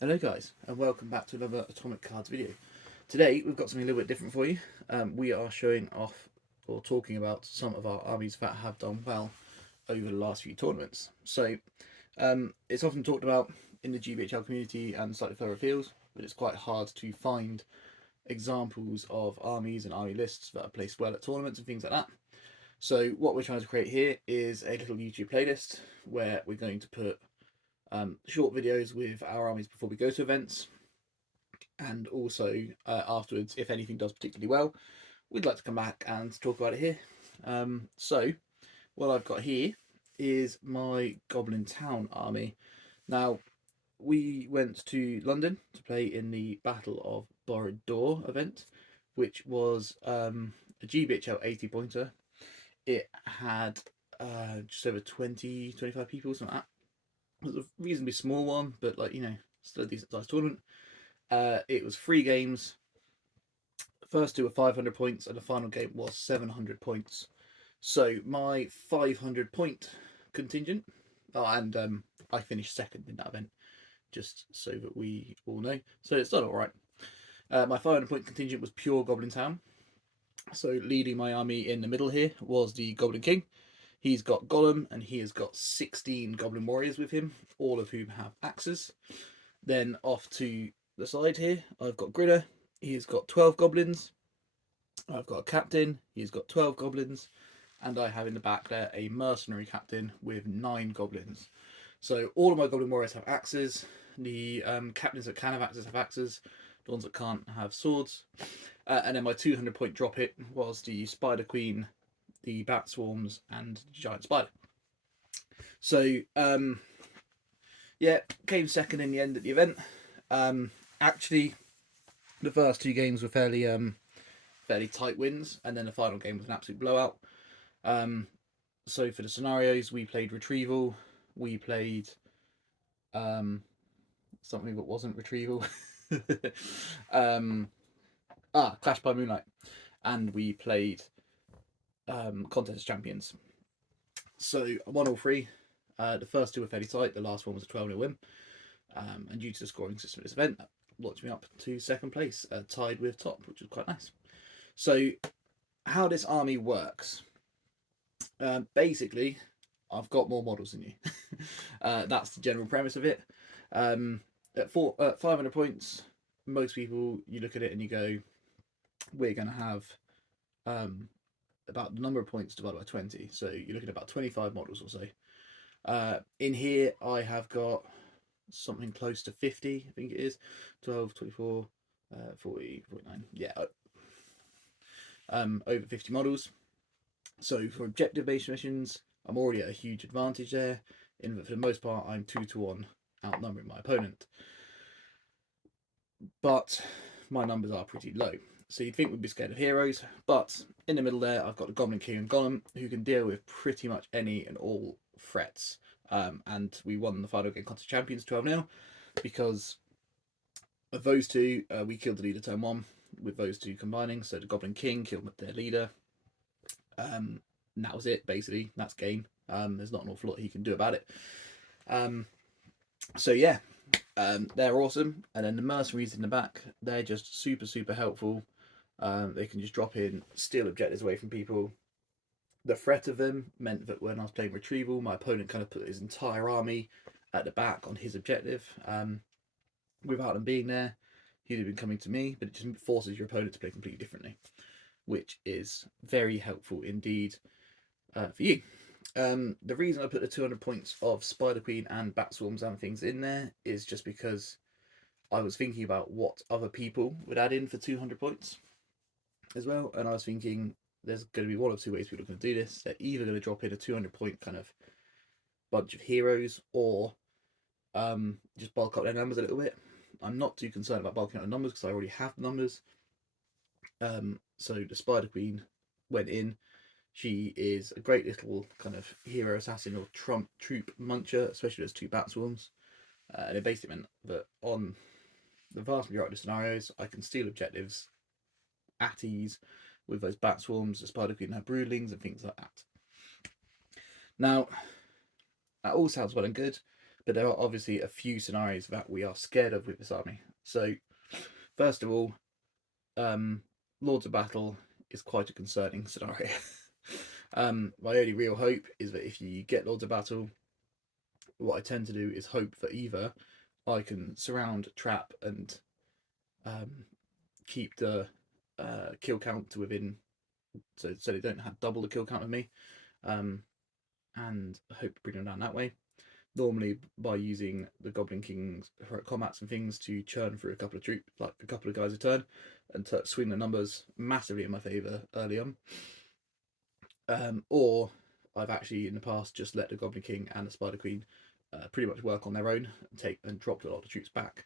Hello guys, and welcome back to another Atomic Cards video. Today we've got something a little bit different for you. We are showing off or talking about some of our armies that have done well over the last few tournaments. It's often talked about in the GBHL community and slightly further afield, but it's quite hard to find examples of armies and army lists that are placed well at tournaments and things like that. So what we're trying to create here is a little YouTube playlist where we're going to put short videos with our armies before we go to events, and also afterwards, if anything does particularly well, we'd like to come back and talk about it here. So what I've got here is my Goblin Town army. Now, we went to London to play in the Battle of Borough Dur event, which was a GBHL80 pointer. It had just over 20-25 people, something like that. It was a reasonably small one, but still a decent sized tournament. It was 3 games. The first 2 were 500 points, and the final game was 700 points. So my 500 point contingent, and I finished second in that event, just so that we all know. So it's done all right. My 500 point contingent was pure Goblin Town. So leading my army in the middle here was the Goblin King. He's got Gollum, and he has got 16 Goblin Warriors with him, all of whom have axes. Then off to the side here, I've got Grinnah. He's got 12 Goblins. I've got a captain. He's got 12 Goblins. And I have in the back there a mercenary captain with 9 Goblins. So all of my Goblin Warriors have axes. The captains that can have axes have axes. The ones that can't have swords. And then my 200 point drop hit was the Spider Queen, the Bat Swarms, and Giant Spider. So, yeah, came second in the end at the event. Actually, the first 2 games were fairly tight wins, and then the final game was an absolute blowout. So for the scenarios, we played retrieval, we played something that wasn't retrieval, Clash by Moonlight, and we played Contest Champions. So I won all 3. The first 2 were fairly tight. The last one was a 12-0 win. And due to the scoring system of this event, that launched me up to second place, tied with top, which was quite nice. So how this army works. Basically, I've got more models than you. That's the general premise of it. At 500 points, most people, you look at it and you go, we're going to have about the number of points divided by 20. So you're looking at about 25 models or so. In here, I have got something close to 50, I think it is. 12, 24, 40, 49. Yeah. Over 50 models. So for objective-based missions, I'm already at a huge advantage there, in that for the most part, I'm 2-1 outnumbering my opponent. But my numbers are pretty low. So you'd think we'd be scared of heroes, but in the middle there, I've got the Goblin King and Gollum, who can deal with pretty much any and all threats. And we won the final game Contest Champions 12-0 because of those 2. We killed the leader turn 1 with those 2 combining. So the Goblin King killed their leader. And that was it, basically. That's game. There's not an awful lot he can do about it. So yeah, they're awesome. And then the mercenaries in the back, they're just super, super helpful. They can just drop in, steal objectives away from people. The threat of them meant that when I was playing retrieval, my opponent kind of put his entire army at the back on his objective. Without them being there, he'd have been coming to me, but it just forces your opponent to play completely differently, which is very helpful indeed for you. The reason I put the 200 points of Spider Queen and Bat Swarms and things in there is just because I was thinking about what other people would add in for 200 points as well, and I was thinking there's going to be one of 2 ways people are going to do this. They're either going to drop in a 200 point kind of bunch of heroes, or just bulk up their numbers a little bit. I'm not too concerned about bulking up the numbers because I already have the numbers. So the Spider Queen went in. She is a great little kind of hero assassin or troop muncher, especially as 2 Bat Swarms. And it basically meant that on the vast majority of the scenarios, I can steal objectives at ease with those Bat Swarms. The Spider Queen have broodlings and things like that. Now, that all sounds well and good, but there are obviously a few scenarios that we are scared of with this army. So, first of all, Lords of Battle is quite a concerning scenario. My only real hope is that if you get Lords of Battle, what I tend to do is hope that either I can surround, trap, and keep the kill count to within, so they don't have double the kill count of me, and I hope to bring them down that way. Normally by using the Goblin King's heroic combats and things to churn through a couple of troops, like a couple of guys a turn, and to swing the numbers massively in my favour early on. Or I've actually in the past just let the Goblin King and the Spider Queen pretty much work on their own and dropped a lot of troops back,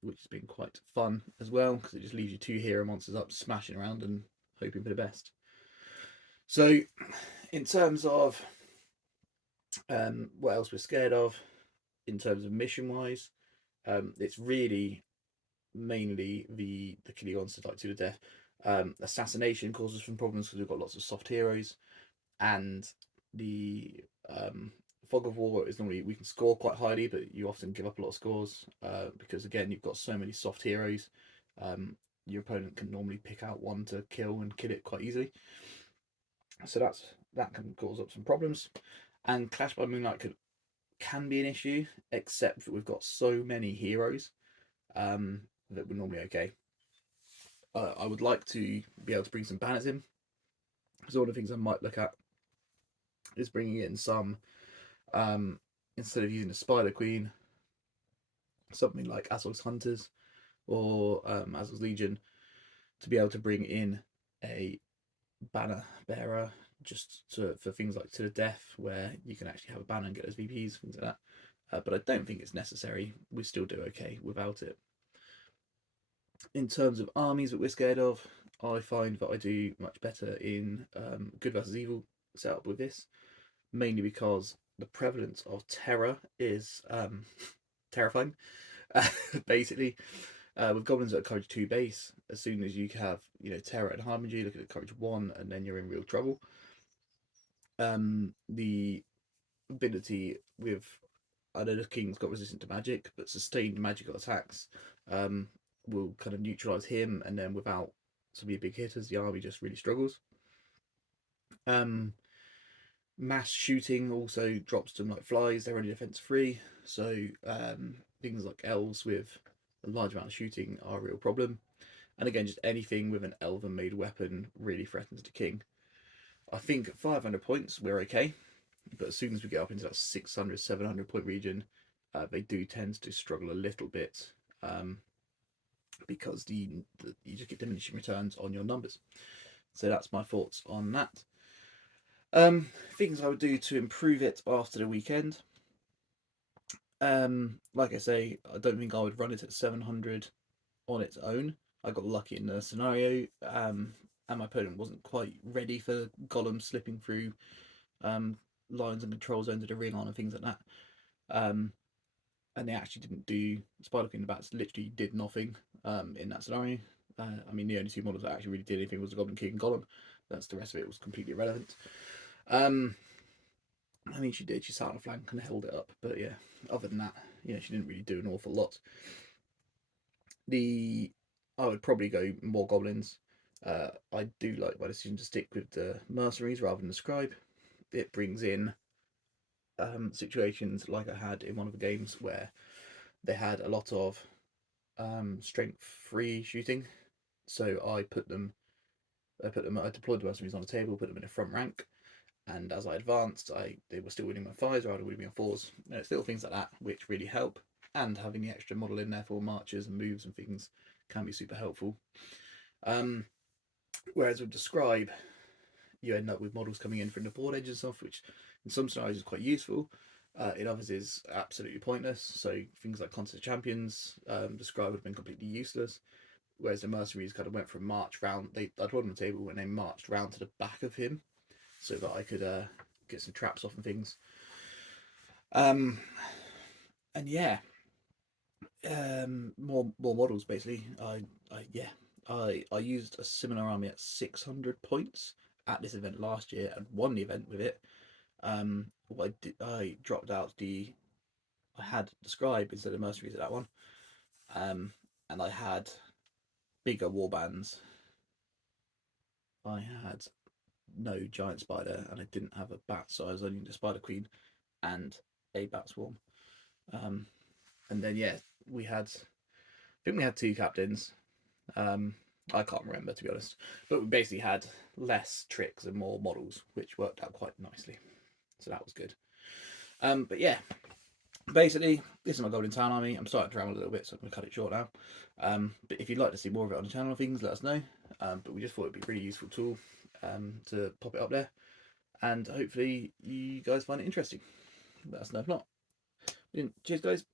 which has been quite fun as well, because it just leaves you 2 hero monsters up smashing around and hoping for the best. So in terms of what else we're scared of in terms of mission wise, it's really mainly the killing monsters like to the death. Assassination causes some problems because we've got lots of soft heroes, and the fog of war is normally we can score quite highly, but you often give up a lot of scores because again you've got so many soft heroes. Your opponent can normally pick out one to kill and kill it quite easily, so that can cause up some problems. And Clash by Moonlight can be an issue, except that we've got so many heroes that we're normally okay. I would like to be able to bring some banners in. So one of the things I might look at is bringing in some, instead of using a Spider Queen, something like Azog's Hunters or Azog's Legion, to be able to bring in a banner bearer just for things like to the death, where you can actually have a banner and get those VPs, things like that. But I don't think it's necessary. We still do okay without it. In terms of armies that we're scared of, I find that I do much better in good versus evil setup with this, mainly because the prevalence of terror is terrifying. Basically, with goblins at courage 2 base, as soon as you have terror and harbinger, look at courage 1, and then you're in real trouble. The ability with, I know the king's got resistant to magic, but sustained magical attacks will kind of neutralize him, and then without some of your big hitters, the army just really struggles. Mass shooting also drops them like flies. They're only defense 3, so things like elves with a large amount of shooting are a real problem. And again, just anything with an elven made weapon really threatens the king. I think at 500 points we're okay, but as soon as we get up into that 600, 700 point region, they do tend to struggle a little bit, because you just get diminishing returns on your numbers. So that's my thoughts on that. Things I would do to improve it after the weekend. Like I say, I don't think I would run it at 700 on its own. I got lucky in the scenario, and my opponent wasn't quite ready for Gollum slipping through lines and control zones of the ring on and things like that. And they actually didn't do Spider Queen. The bats literally did nothing in that scenario. I mean, the only 2 models that actually really did anything was the Goblin King and Gollum. The rest of it was completely irrelevant. I mean, she did. She sat on a flank and held it up, but yeah, other than that, she didn't really do an awful lot. I would probably go more goblins. I do like my decision to stick with the mercenaries rather than the scribe. It brings in situations like I had in one of the games where they had a lot of strength 3 shooting, so I deployed the mercenaries on the table, put them in a front rank, and as I advanced, they were still winning my 5s rather than winning my 4s. It's little things like that which really help, and having the extra model in there for marches and moves and things can be super helpful. Whereas with the scribe, you end up with models coming in from the board edge and stuff, which in some scenarios is quite useful. In others is absolutely pointless. So things like Contest Champions, the scribe would have been completely useless. Whereas the mercenaries kind of went from march round. I'd put them on the table and they marched round to the back of him, so that I could get some traps off and things. And yeah, more models basically. I used a similar army at 600 points at this event last year and won the event with it. I dropped out the I had the scribe instead of mercenaries at that one, and I had bigger warbands. I had no giant spider, and I didn't have a bat, so I was only the spider queen and a bat swarm. And then yeah, we had, I think we had 2 captains. I can't remember, to be honest, but we basically had less tricks and more models, which worked out quite nicely, so that was good. But yeah, basically this is my Goblin Town army. I'm starting to ramble a little bit, so I'm going to cut it short now. But if you'd like to see more of it on the channel and things, let us know. But we just thought it'd be a really useful tool to pop it up there, and hopefully you guys find it interesting. Let us know if not. Cheers guys.